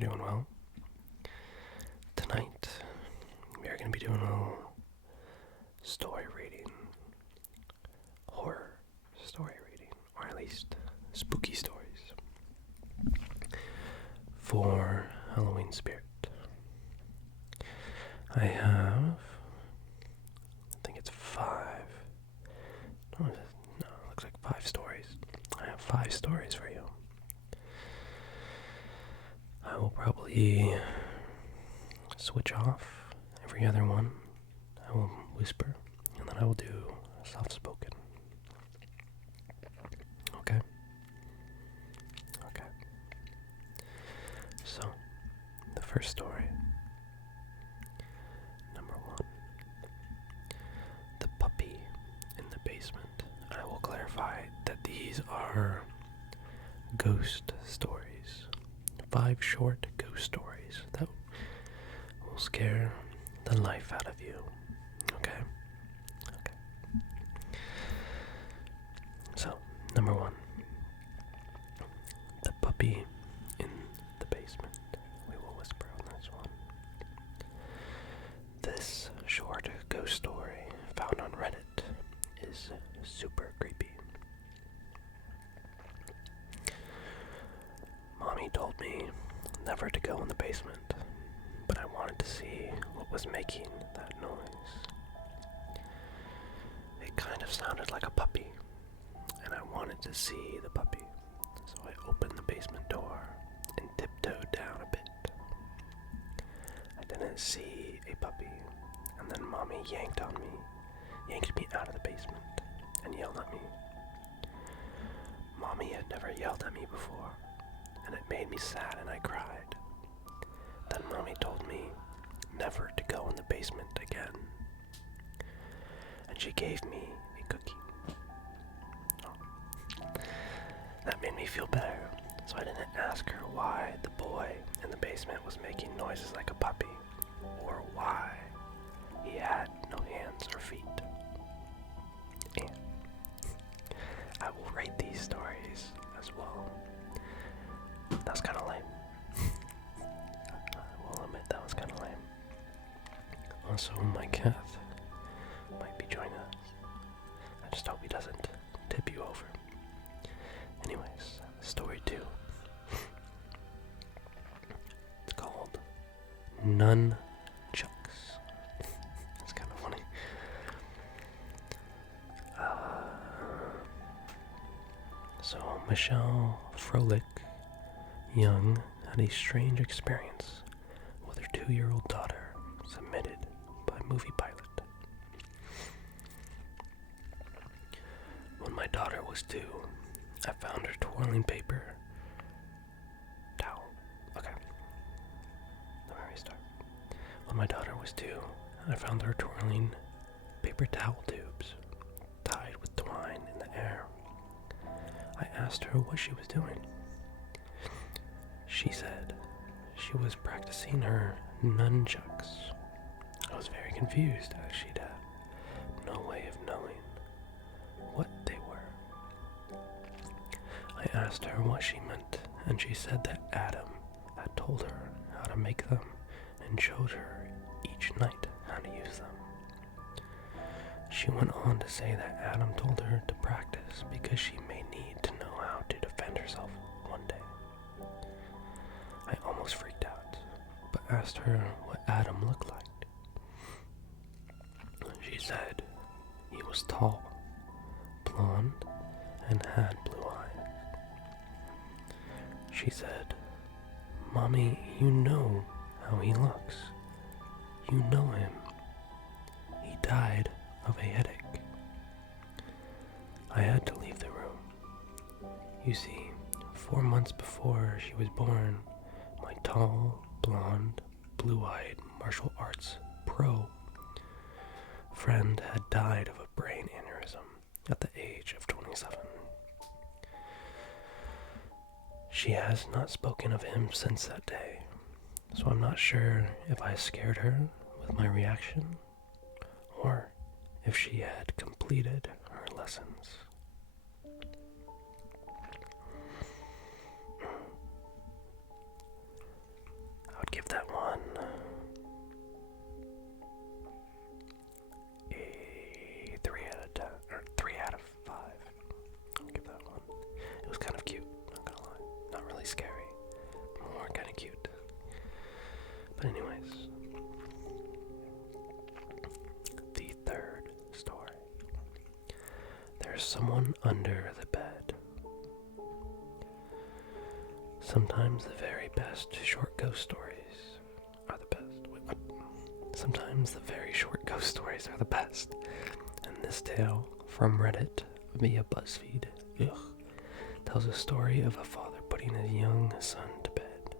you're doing well. Tonight, we are going to be doing a little story reading, horror story reading, or at least spooky stories for Halloween spirit. I think it's 5. No, it looks like 5 stories. I have 5 stories for you. I will probably switch off every other one. I will whisper, and then I will do soft-spoken. Okay? Okay. So, the first story. Number 1. The puppy in the basement. I will clarify that these are ghost stories. 5 short ghost stories that will scare the life out of you. Okay? Okay. So, number 1. The puppy in the basement. We will whisper on this one. This short ghost story found on Reddit is super creepy. Mommy told me never to go in the basement, but I wanted to see what was making that noise. It kind of sounded like a puppy, and I wanted to see the puppy, so I opened the basement door and tiptoed down a bit. I didn't see a puppy, and then Mommy yanked me out of the basement, and yelled at me. Mommy had never yelled at me before, and it made me sad and I cried. Then Mommy told me never to go in the basement again. And she gave me a cookie. Oh. That made me feel better, so I didn't ask her why the boy in the basement was making noises like a puppy, or why he had no hands or feet. And I will rate these stories as well. That was kind of lame. I will admit that was kind of lame. Also, my cat might be joining us. I just hope he doesn't tip you over. Anyways, story 2. It's called Nunchucks. It's kind of funny. So, Michelle Froelich Young had a strange experience with her 2-year-old daughter, submitted by Movie Pilot. When my daughter was 2, I found her twirling paper towel. Okay. Let me restart. When my daughter was 2, I found her twirling paper towel tubes tied with twine in the air. I asked her what she was doing. She said she was practicing her nunchucks. I was very confused as she'd have no way of knowing what they were. I asked her what she meant, and she said that Adam had told her how to make them and showed her each night how to use them. She went on to say that Adam told her to practice because she may need to know how to defend herself one day. I almost freaked out, but asked her what Adam looked like. She said he was tall, blonde, and had blue eyes. She said, Mommy, you know how he looks. You know him. He died of a headache. I had to leave the room. You see, 4 months before she was born, my tall, blonde, blue-eyed martial arts pro friend had died of a brain aneurysm at the age of 27. She has not spoken of him since that day, so I'm not sure if I scared her with my reaction or if she had completed her lessons. really scary. More kind of cute. But anyways, the third story. There's someone under the bed. Sometimes the very best short ghost stories are the best. Wait, what? Sometimes the very short ghost stories are the best. And this tale from Reddit via BuzzFeed tells a story of a father putting his young son to bed.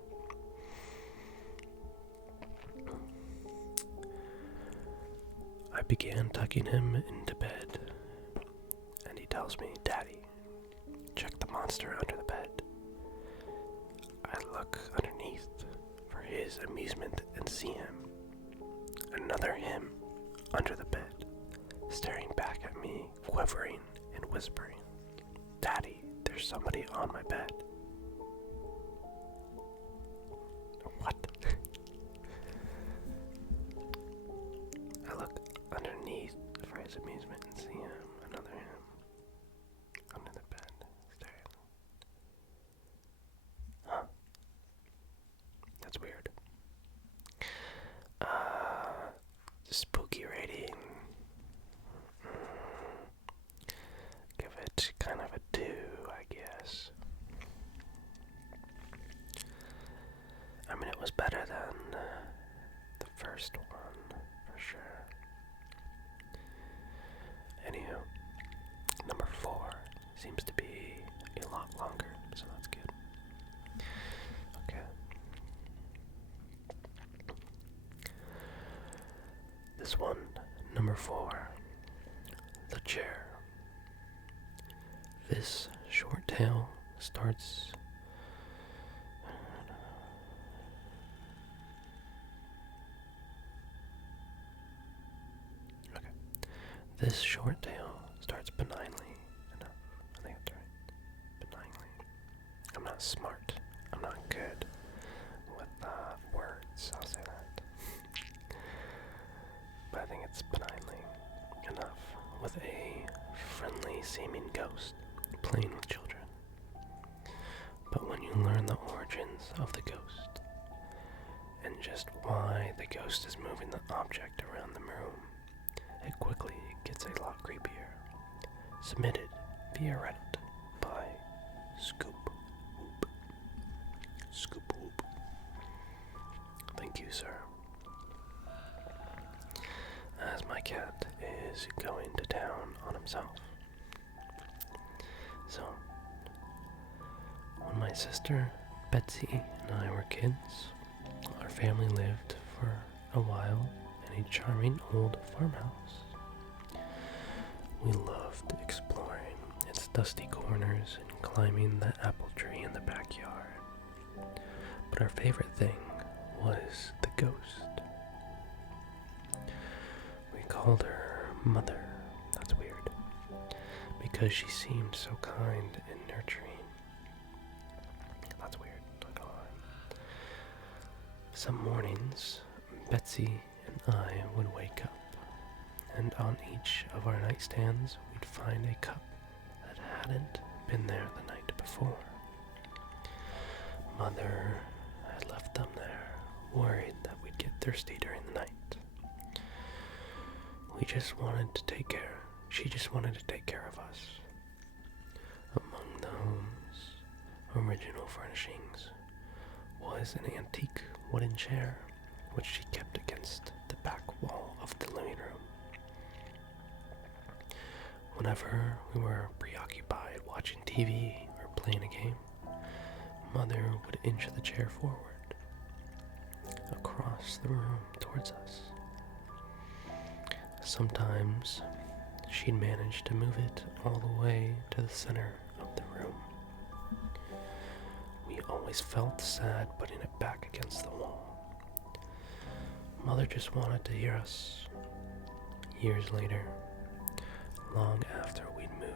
I began tucking him into bed, and he tells me, "Daddy, check the monster under the bed." I look underneath for his amusement and see him. Another him under the bed, staring back at me, quivering and whispering, "Daddy, there's somebody on my bed." What? I look underneath for his amusement and see him. Another him under the bed, staring. Huh. That's weird. Spooky rating. Give it kind of a 2, I guess. I mean, it was better than the first one, for sure. Anywho, number 4 seems to be a lot longer, so that's good. Okay. This one, number 4, the chair. This short tale starts This short tale starts benignly enough. I think that's right. Benignly. I'm not smart. I'm not good with words. I'll say that. But I think it's benignly enough with a friendly seeming ghost playing with children. But when you learn the origins of the ghost and just why the ghost is moving the object around the room, it quickly gets a lot creepier. Submitted via Reddit by Scoop Whoop. Scoop Whoop. Thank you, sir. As my cat is going to town on himself. So, when my sister, Betsy, and I were kids, our family lived for a while in a charming old farmhouse. We loved exploring its dusty corners and climbing the apple tree in the backyard. But our favorite thing was the ghost. We called her Mother. That's weird. Because she seemed so kind and nurturing. That's weird, not gonna lie. Some mornings, Betsy and I would wake up, and on each of our nightstands we'd find a cup that hadn't been there the night before. Mother had left them there, worried that we'd get thirsty during the night. She just wanted to take care of us. Among the home's original furnishings was an antique wooden chair, which she kept against the back wall of the living room. Whenever we were preoccupied watching TV or playing a game, Mother would inch the chair forward, across the room towards us. Sometimes she'd manage to move it all the way to the center of the room. We always felt sad putting it back against the wall. Mother just wanted to hear us. Years later, long after we'd moved,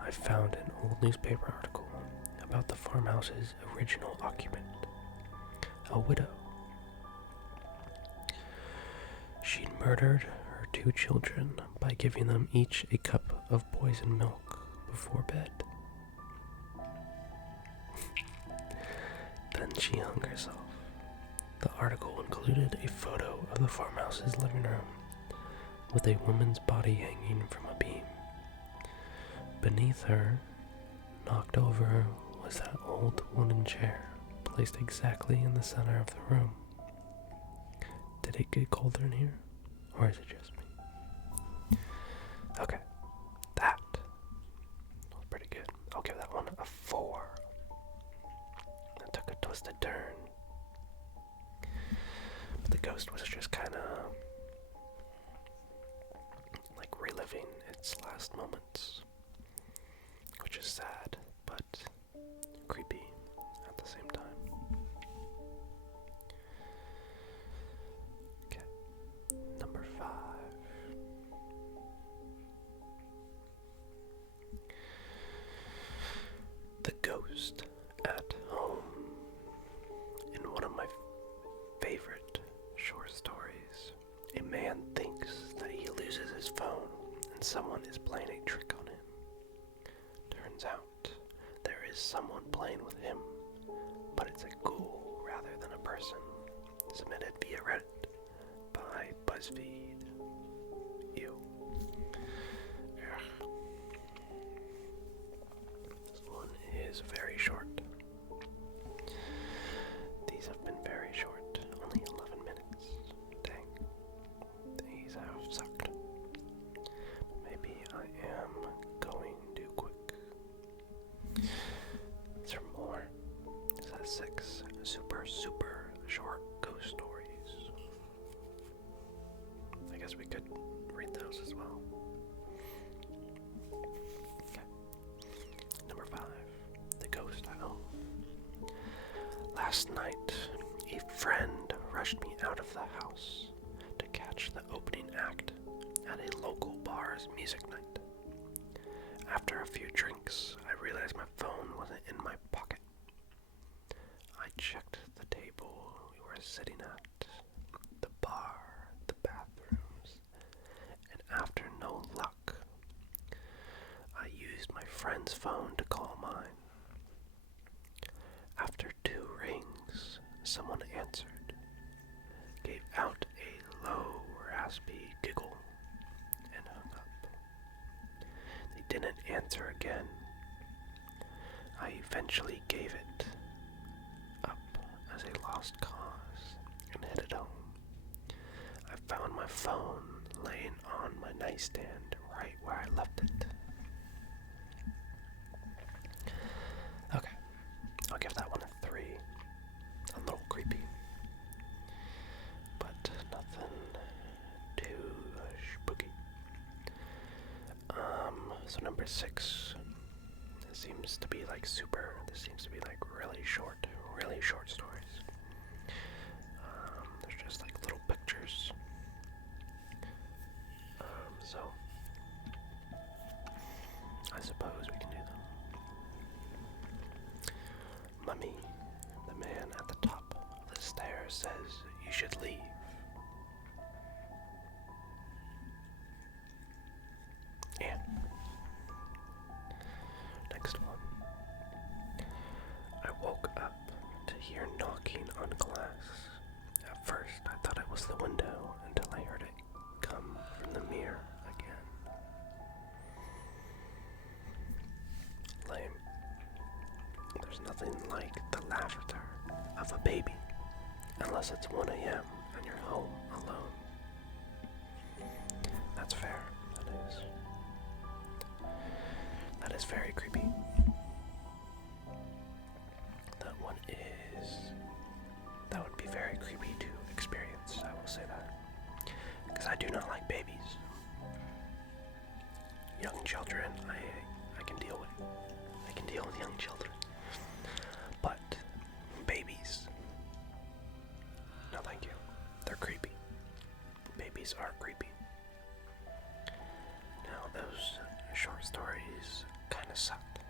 I found an old newspaper article about the farmhouse's original occupant, a widow. She'd murdered her 2 children by giving them each a cup of poisoned milk before bed. she hung herself. The article included a photo of the farmhouse's living room with a woman's body hanging from a beam. Beneath her, knocked over, was that old wooden chair, placed exactly in the center of the room. Did it get colder in here? Or is it just me? Okay, that was pretty good. I'll give that one a 4. It took a twisted turn. But the ghost was just kind of like reliving its last moments, which is sad, but creepy at the same time. Okay, number 5. The Ghost at Home. In one of my favorite short stories, a man thinks that he loses his phone and someone is playing a trick on him. Turns out there is someone playing with him, but it's a ghoul rather than a person. Submitted via Reddit by BuzzFeed. Ew. Ugh. This one is very short. These have been very short, only 11 minutes. Dang. These have sucked. Maybe I am going too quick. These are more. This has 6 super short ghost stories. I guess we could read those as well. Okay. Number 5. The Ghost at Home. Last night, a friend rushed me out of the house to catch the opening act at a local bar's music night. After a few drinks, I realized my phone wasn't in my pocket. I checked the table we were sitting at, the bar, the bathrooms, and after no luck, I used my friend's phone to call mine. After 2 rings, someone answered, gave out a low, raspy giggle, and hung up. They didn't answer again. I eventually gave it up as a lost cause and headed home. I found my phone laying on my nightstand right where I left it. Okay, I'll give that one a 3. A little creepy, but nothing too spooky. So number 6. This seems to be like this seems to be like really short stories. There's just like little pictures. So I suppose we can do them. Mummy, the man at the top of the stairs says you should leave. And next one. I woke up to hear knocking on glass. At first, I thought it was the window until I heard it come from the mirror again. Lame. There's nothing like the laughter of a baby, unless it's 1 a.m. and you're home alone. That's fair. That is very creepy. That would be very creepy to experience, I will say that. Because I do not like babies. Young children, I can deal with. I can deal with young children. But babies, no thank you. They're creepy. Babies are creepy. Now those short stories kind of sucked.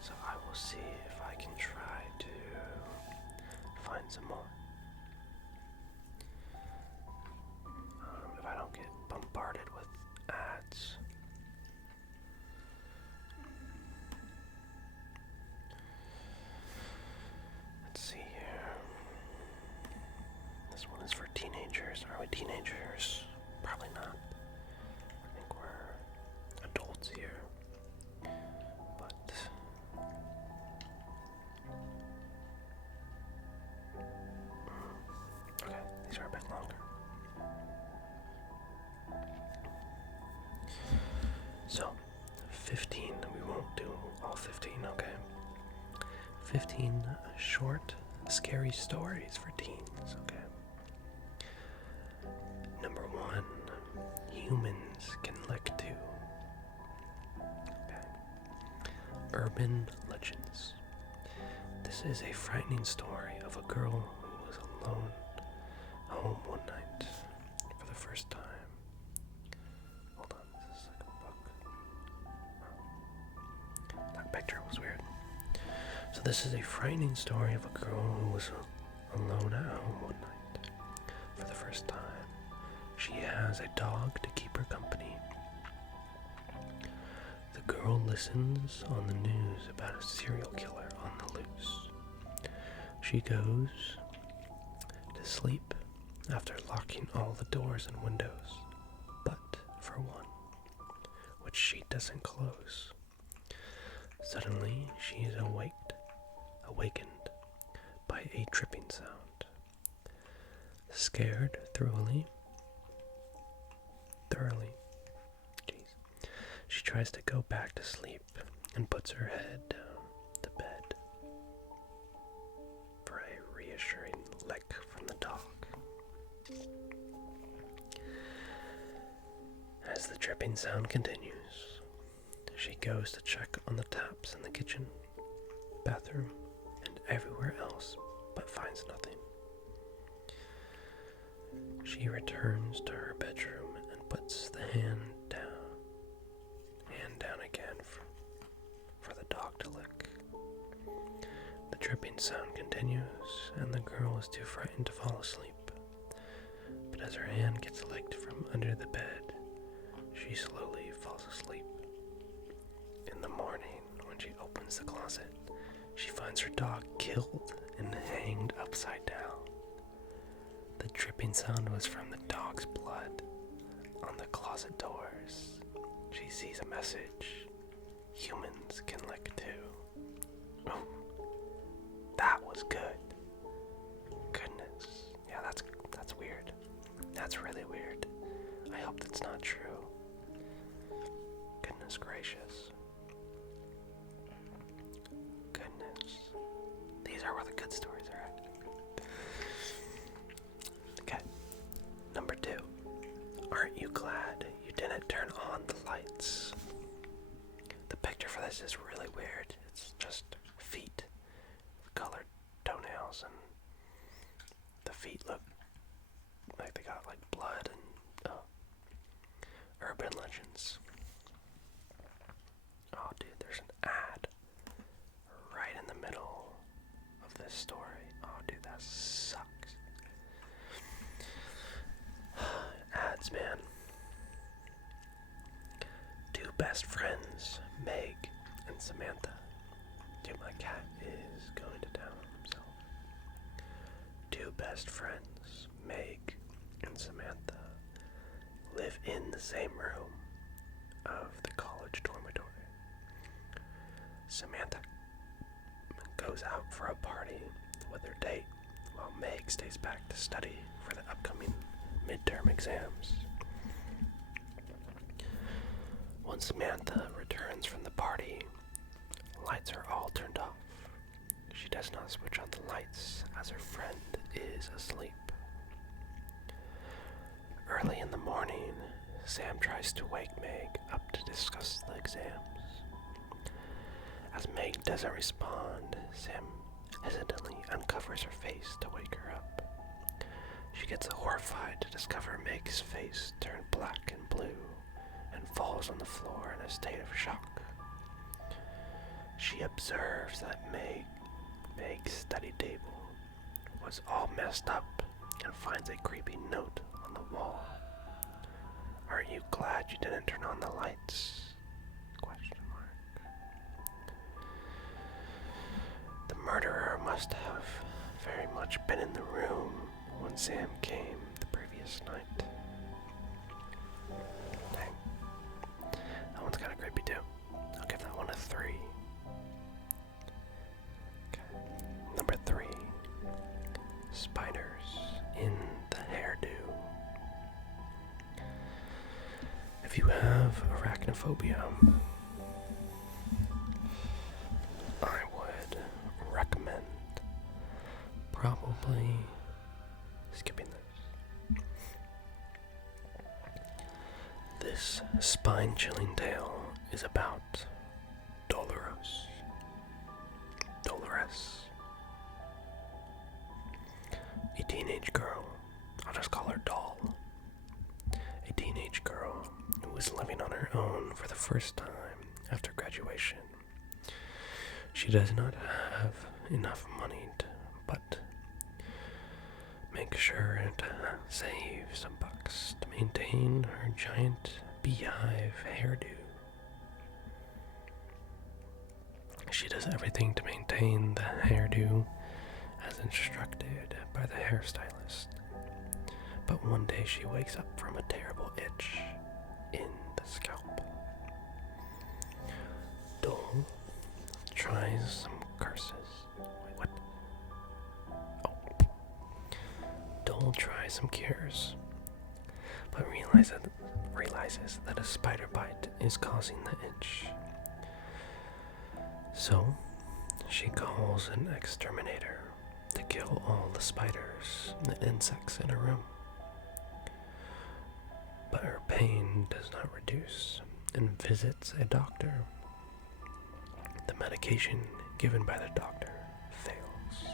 So I will see if I can try to find some more. If I don't get bombarded with ads. This one is for teenagers. Are we teenagers? Probably not. I think we're adults here. But okay, these are a bit longer. So, 15. We won't do all 15, okay? 15 short, scary stories for teens, okay? Number 1, humans can lick too. Okay. Urban legends. This is a frightening story of a girl who was alone home one night for the first time. Hold on, this is like a book. That picture was weird. So this is a frightening story of a girl who was alone at home one night for the first time. She has a dog to keep her company. The girl listens on the news about a serial killer on the loose. She goes to sleep after locking all the doors and windows, but for one, which she doesn't close. Suddenly, she is awakened by a tripping sound. Scared thoroughly, she tries to go back to sleep and puts her head down to bed for a reassuring lick from the dog. As the tripping sound continues, she goes to check on the taps in the kitchen, bathroom, and everywhere else, but finds nothing. She returns to her bedroom and puts the hand down again for the dog to lick. The dripping sound continues, and the girl is too frightened to fall asleep. But as her hand gets licked from under the bed, she slowly falls asleep. In the morning, when she opens the closet, she finds her dog killed and hanged upside down. The dripping sound was from the dog's blood on the closet doors. She sees a message. Humans can lick too. Oh, that was good. Goodness. Yeah, that's weird. That's really weird. I hope that's not true. Goodness gracious. Goodness. These are where the good stories are at. Okay. Number 2. Aren't you glad you didn't turn on the lights? The picture for this is really weird. It's just feet with colored toenails, and the feet look like they got like blood and urban legends. Oh dude, there's an ad right in the middle of this story. Oh dude, that sucks. Ads, man. 2 best friends, Meg and Samantha. Dude, my cat is going to town on himself. 2 best friends, Meg and Samantha, live in the same room of the college dormitory. Samantha goes out for a party with her date, while Meg stays back to study for the upcoming midterm exams. When Samantha returns from the party, lights are all turned off. She does not switch on the lights as her friend is asleep. Early in the morning, Sam tries to wake Meg up to discuss the exams. As Meg doesn't respond, Sam hesitantly uncovers her face to wake her up. She gets horrified to discover Meg's face turned black and blue and falls on the floor in a state of shock. She observes that Meg's study table was all messed up and finds a creepy note on the wall. Aren't you glad you didn't turn on the lights? Question mark. The murderer must have very much been in the room when when Sam came the previous night. Dang. That one's kind of creepy too. I'll give that one a 3. Okay. Number 3. Spiders in the hairdo. If you have arachnophobia, I would recommend probably skipping this. This spine-chilling tale is about Dolores. A teenage girl, I'll just call her Doll. A teenage girl who was living on her own for the first time after graduation. She does not have enough money but make sure to save some bucks to maintain her giant beehive hairdo. She does everything to maintain the hairdo as instructed by the hairstylist. But one day she wakes up from a terrible itch in the scalp. Dole tries some curses. Wait, what? Oh. Dole tries some cures, but realizes that a spider bite is causing the itch. So, she calls an exterminator to kill all the spiders and insects in her room. But her pain does not reduce and visits a doctor. The medication given by the doctor fails.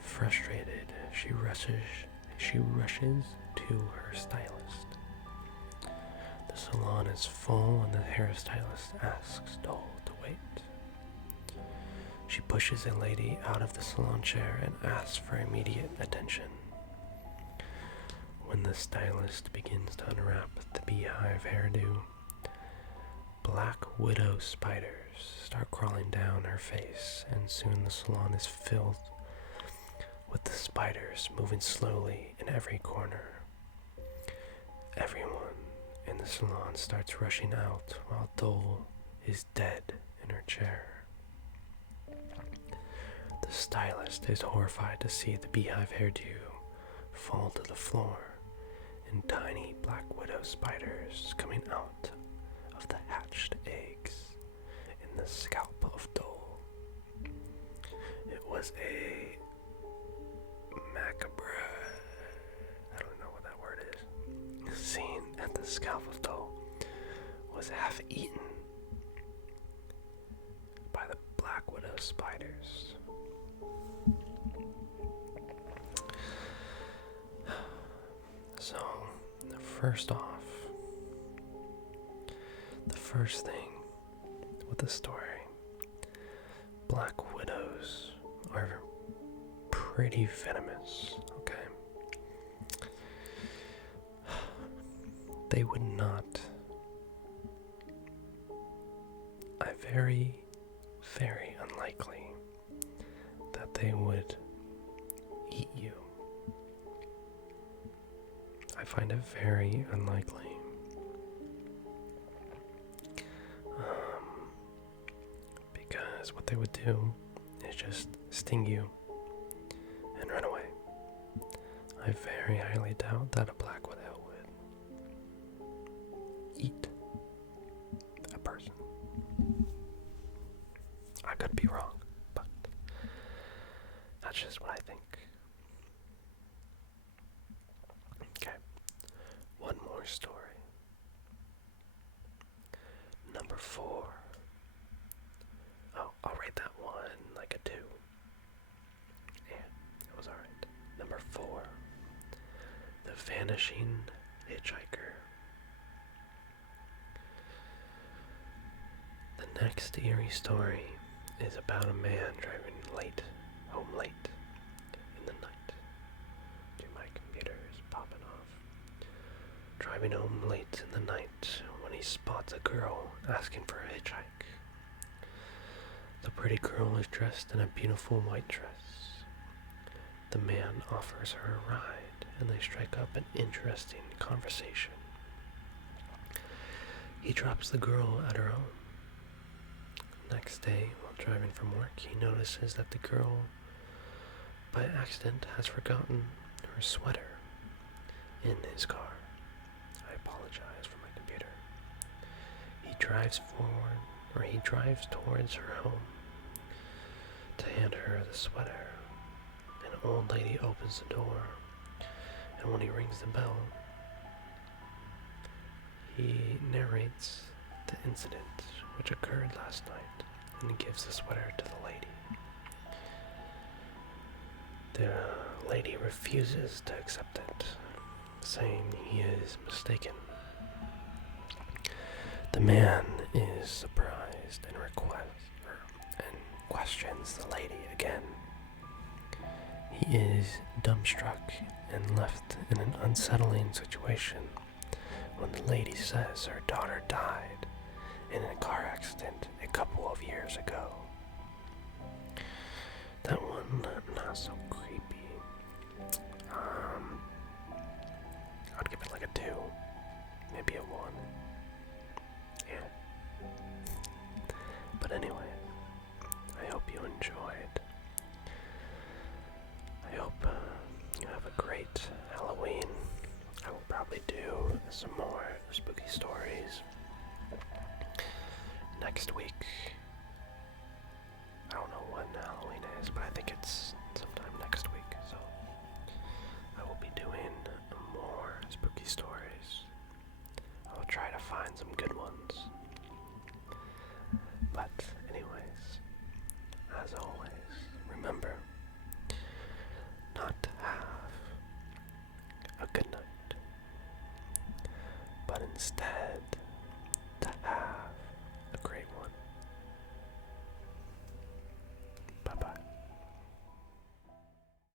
Frustrated, she rushes to her stylist. The salon is full and the hairstylist asks Doll to wait. She pushes a lady out of the salon chair and asks for immediate attention. When the stylist begins to unwrap the beehive hairdo, black widow spiders start crawling down her face, and soon the salon is filled with the spiders moving slowly in every corner. Everyone in the salon starts rushing out while Dole is dead in her chair. The stylist is horrified to see the beehive hairdo fall to the floor and tiny black widow spiders coming out of the hatched eggs in the scalp of Dole. It was a macabre, I don't know what that word is, scene at the scalp of Dole was half eaten by the black widow spiders. So, first off, the first thing with the story, black widows are pretty venomous, okay? They would not, very, very unlikely that they would eat you. I find it very unlikely. Because what they would do is just sting you and run away. I very highly doubt that a black widow would eat a person. I could be wrong, but that's just what I think. Okay, one more story. Number 4. Oh, I'll rate that one like a 2. Yeah, it was alright. Number 4. The Vanishing Hitchhiker. The next eerie story is about a man driving home late in the night. My computer is popping off. Driving home late in the night when he spots a girl asking for a hitchhike. The pretty girl is dressed in a beautiful white dress. The man offers her a ride, and they strike up an interesting conversation. He drops the girl at her home. Next day, while driving from work, he notices that the girl, by accident, has forgotten her sweater in his car. I apologize for my computer. He drives towards her home to hand her the sweater. An old lady opens the door, and when he rings the bell, he narrates the incident which occurred last night, and he gives the sweater to the lady. The lady refuses to accept it, saying he is mistaken. The man is surprised and questions the lady again. He is dumbstruck and left in an unsettling situation when the lady says her daughter died in a car accident a couple of years ago. That one, not so creepy. I'd give it like a 2, maybe a 1. Yeah. But anyway, I hope you enjoyed. I hope you have a great Halloween. I will probably do some more spooky stories next week. I don't know when Halloween is, but I think it's sometime next week, so I will be doing more spooky stories. I'll try to find some good ones. But anyways, as always, remember not to have a good night, but instead